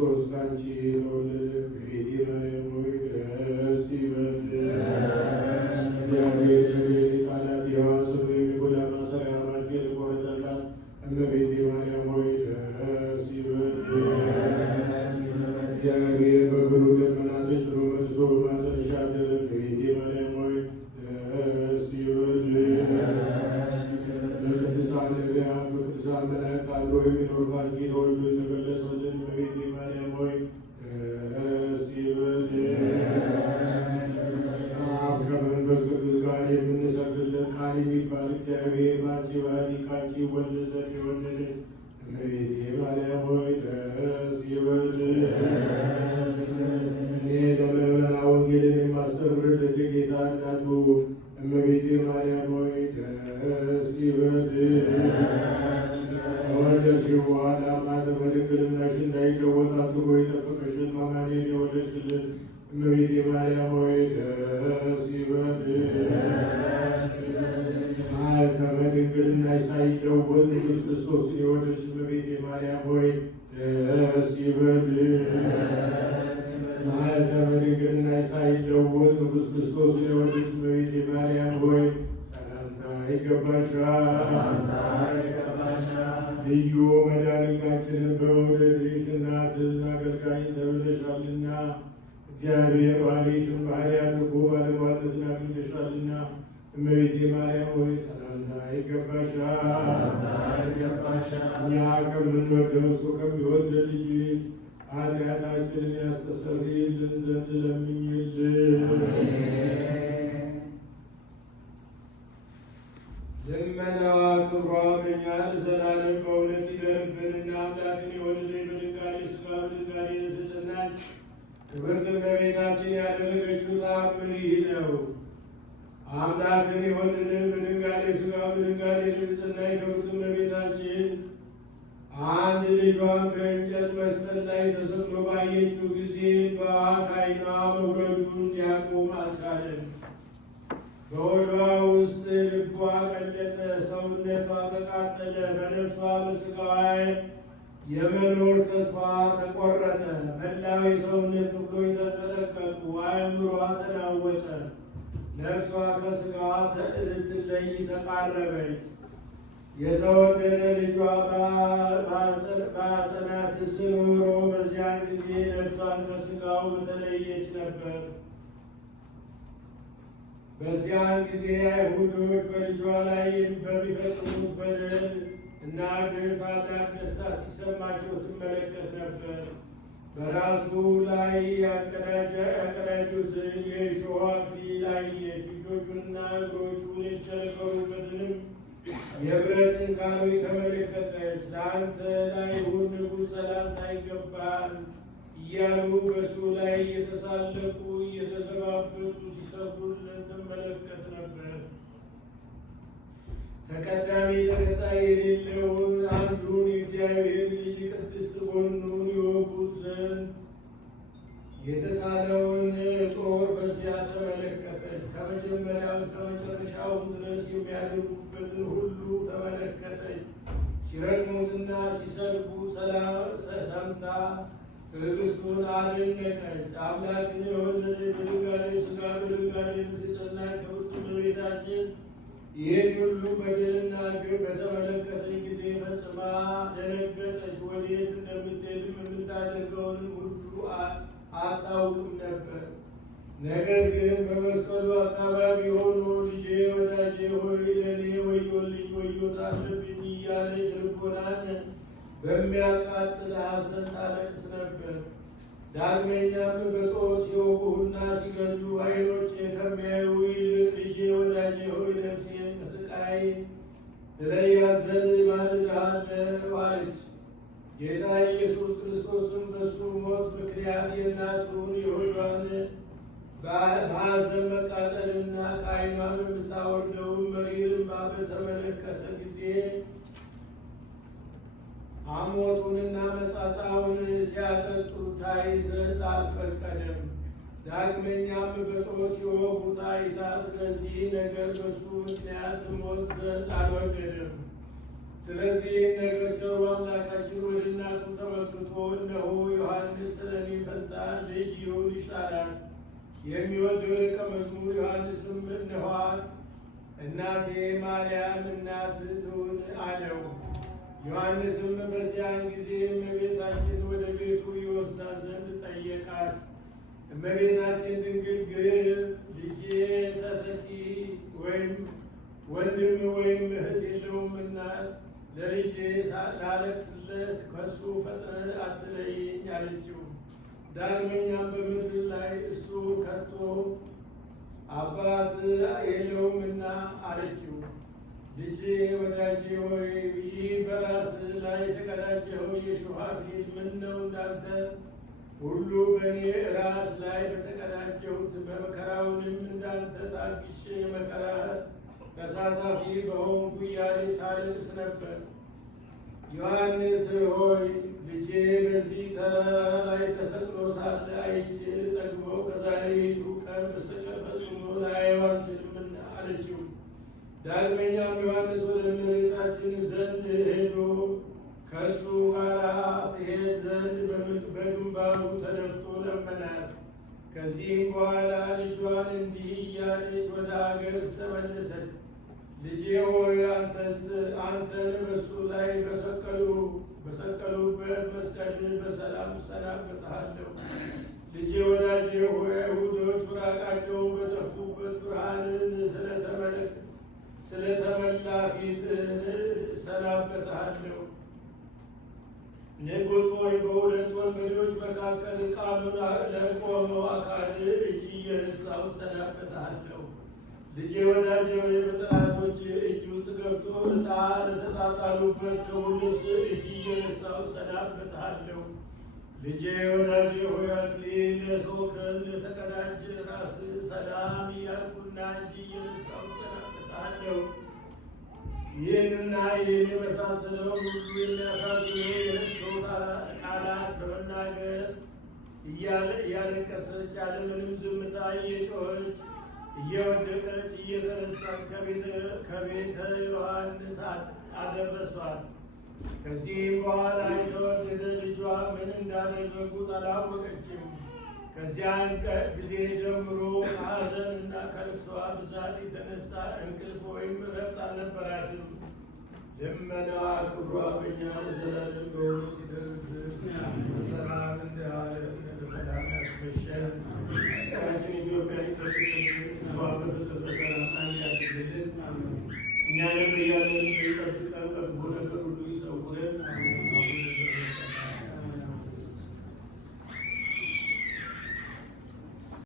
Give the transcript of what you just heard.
ክርስቶስ ካንቺ የተወለደ እመቤቴ ማርያም ሆይ ደስ ይበልሽ። እግዚአብሔር ከቤት ቃላት የዋሰው የሚጎዳ ማሰሪያ ማጭ የተቆረጠላት እመቤቴ ማርያም ሆይ ደስ ይበልሽ። እግዚአብሔር በብሩህ ደመና ተጭኖ መጥቶ በማኅፀንሽ አደረ። እመቤቴ ማርያም ሆይ ደስ ይበልሽ። በቅዱሳን ነቢያት በቅዱሳን መላእክት አድሮ የሚኖር ባንቺ ተወልዶ የተገለጸልን እመቤቴ ማርያም ሆይ ደስ ይበልሽ። ከአብ ከመንፈስ ቅዱስ ጋር የምንሰግድለት ቃል የሚባል እግዚአብሔር ባንቺ ባህሪ ካንቺ ይወለድ ዘንድ የወለደች እመቤቴ ማርያም ሆይ ደስ ይበልሽ። እኔ ለምዕመናን ወንጌልን የማስተምርለት የጌታ እናቱ እመቤቴ ማርያም ሆይ ደስ ይበልሽ። ከወለድሽው በኋላ ማኅተመ ድንግልናሽ እንዳይለወጥ አድርጎ የጠበቀሽን አማኑኤል የወለድሽልን እመቤቴ ማርያም ሆይ ደስ ይበልሽ። ማኅተመ ድንግልናሽ ሳይለወጥ ንጉሥ ክርስቶስን የወለድሽ እመቤቴ ማርያም ሆይ ደስ ይበልሽ። ማኅተመ ድንግልናሽ ሳይለወጥ ንጉሥ ክርስቶስን የወለድሽ እመቤቴ ማርያም ሆይ ሰላምታ ይገባሻል። ልዩ መድኃኒታችንን በመውለድሽ እናትን አገልጋይ ተብለሻልና እግዚአብሔር ባሕርይሽን ባሕርይ አድርጎ ባለሟልነትን አግኝተሻልና እመቤቴ ማርያም ሆይ ሰላምታ ይገባሻል። እኛ ከምንወደው እሱ ከሚወደድ ልጅሽ ኃጢአታችንን ያስተሰርይልን ዘንድ ለምኝልን። ልመናዋ ክብሯ በእኛ ለዘላለም በእውነት ይደርብንና አምላክን የወለደች በድንጋሌ ሥጋ በድንጋሌ የተጸናች ክብርት እመቤታችን ያደረገችው ተአምር ይህ ነው። አምላክን የወለደች በድንጋሌ ሥጋ በድንጋሌ የተጸናች ክብርት እመቤታችን አንድ ልጇን በእንጨት መስቀል ላይ ተሰቅሎ ባየችው ጊዜ እንባዋ ከዓይኗ መውረዱን ሊያቆም አልቻለም። በሆዷ ውስጥ ልቧ ቀለጠ፣ ሰውነቷ ተቃጠለ። በነፍሷ በሥጋዋ የመኖር ተስፋ ተቆረጠ። መላው የሰውነት ክፍሎች ተንቀጠቀጡ፣ አእምሯ ተናወጸ። ነፍሷ ከሥጋዋ ልትለይ ተቃረበች። የተወደደ ልጇ በአጸናትስ ኖሮ በዚያን ጊዜ ነፍሷን ከሥጋው በተለየች ነበር። በዚያን ጊዜ አይሁዶች በልጇ ላይ በሚፈጽሙት በደል እና ግፍ ታላቅ ደስታ ሲሰማቸው ትመለከት ነበር። በራሱ ላይ ያቀዳጁትን የእሾህ አክሊል አየች። እጆቹንና እግሮቹን የተቸነከሩበትንም የብረት ችንካሮች ተመለከተች። ለአንተ ለአይሁድ ንጉሥ ሰላምታ ይገባል እያሉ በእሱ ላይ እየተሳለቁ እየተዘባበቱ ሲሰብኩለት ትመለከት ነበር። ተቀዳሚ ተከታይ የሌለውን አንዱን የእግዚአብሔር ልጅ ቅድስት ጎኑን ይወጉት ዘንድ የተሳለውን ጦር በዚያ ተመለከተች። ከመጀመሪያው እስከ መጨረሻው ድረስ የሚያደርጉበትን ሁሉ ተመለከተች። ሲረግሙትና ሲሰልቡ ሰምታ ትዕግስቱን አደነቀች። አምላክን የወለደች በድንጋሌ ሥጋ በድንጋሌ የጸናች ክብርት እመቤታችን ይህን ሁሉ በደልና ግፍ በተመለከተች ጊዜ ፈጽማ ደነገጠች። ወዴት እንደምትሄድም የምታደርገውንም ሁሉ አታውቅም ነበር። ነገር ግን በመስቀሉ አካባቢ ሆኖ ልጄ ወዳጄ ሆይ ለእኔ ወዮልኝ ወዮታ አለብኝ እያለች ልቦናን በሚያቃጥል ሐዘን ታለቅስ ነበር። ዳግመኛም በጦር ሲወጉህና ሲገሉ ዓይኖቼ ከሚያዩ ይልቅ ልጄ ወዳጄ ሆይ ነፍሴን ከሥቃይ ትለያት ዘንድ እማልድሃለሁ አለች። ጌታ ኢየሱስ ክርስቶስም በእሱ ሞት ምክንያት የእናቱን የሆዷን በሐዘን መቃጠልና ከዓይኗም የምታወርደውን መሪር እንባ በተመለከተ ጊዜ ሐሞቱንና መጻጻውን ሲያጠጡት ታይ ዘንድ አልፈቀደም። ዳግመኛም በጦር ሲወጉት አይታ ስለዚህ ነገር በእሱ ምክንያት ትሞት ዘንድ አልወደደም። ስለዚህ ነገር ቸሩ አምላካችን ወደ እናቱ እናቱ ተመልክቶ እነሆ ዮሐንስ ስለ እኔ ፈንታ ልጅ ይሁን ይሻላል፣ የሚወደው ደቀ መዝሙር ዮሐንስም እነኋት እናቴ ማርያም እናት ትሁን አለው። ዮሐንስም በዚያን ጊዜ እመቤታችን ወደ ቤቱ ይወስዳት ዘንድ ጠየቃት። እመቤታችን ድንግል ግን ልጄ ተተኪ ወይም ወንድም ወይም እህት የለውምና ለልጄ ላለቅስለት ከሱ ፈጥነህ አትለይኝ አለችው። ዳግመኛም በምድር ላይ እሱ ከቶ አባት የለውምና አለችው። ልጄ ወዳጄ ሆይ ይህ በራስህ ላይ የተቀዳጀኸው የሾህ አክሊል ምነው እንዳንተ ሁሉ በእኔ ራስ ላይ በተቀዳጀሁት በመከራውንም እንዳንተ ታግሼ መከራ ተሳታፊ በሆንኩ እያለች ታለቅስ ነበር። ዮሐንስ ሆይ ልጄ በዚህ ተራራ ላይ ተሰቅሎ ሳለ አይቼ ልጠግበው ከዛሬቱ ቀን በስተቀር ፈጽሞ ላየው አልችልምና አለችው። ዳግመኛም ዮሐንስ ወደ እመቤታችን ዘንድ ሄዶ ከእሱ ጋር ትሄድ ዘንድ በግንባሩ ተደፍቶ ለመናት። ከዚህም በኋላ ልጇን እንዲህ እያለች ወደ አገር ተመለሰች። ልጄ ሆይ አንተን በእሱ ላይ በሰቀሉበት መስቀል በሰላም እሰናበትሃለሁ። ልጄ ወዳጄ ሆይ አይሁዶች ምራቃቸውን በተፉበት ብርሃንን ስለተመላ ፊትህን እሰናበትሃለሁ። ንጉሥ ሆይ በሁለት ወንበዴዎች መካከል ቃሉን ለቆመው አካል እጅ እየነሳሁ እሰናበትሃለሁ። ልጄ ወዳጄ ሆይ በጠላቶች እጅ ውስጥ ገብቶ ዕጣ ለተጣጣሉበት ክቡር ልብስ እጅ እየነሳሁ እሰናበትሃለሁ። ልጄ ወዳጄ ሆይ አክሊል ለሾህ ለተቀዳጀ ራስ ሰላም እያልኩና እጅ እየነሳሁ እሰናበትሃለሁ። ይህንና ይህን የመሳሰለው ሁሉ የሚያሳዝኑ የለቅሶ ቃላት በመናገር እያለቀሰች ያለምንም ዝምታ እየጮኸች እየወደቀች እየተነሳች ከቤተ ዮሐንስ አደረሷት። ከዚህም በኋላ የተወደደ ልጇ ምን እንዳደረጉት አላወቀችም። ከዚያን ጊዜ ጀምሮ ከሐዘን እና ከልቅሷ ብዛት የተነሳ እንቅልፍ ወይም እረፍት አልነበራትም። ልመናዋ ክብሯ በእኛ ለዘላለም በእውነት ይደርብን። በሰላም እንዳለ በሰላም ያስመሸን። ሀገራችን ኢትዮጵያ ይጠብቅልን። በፍቅር በሰላም ያድርግልን። እኛንም እያለን ይጠብቀን፣ ከክፉ ነገር ሁሉ ይሰውረን።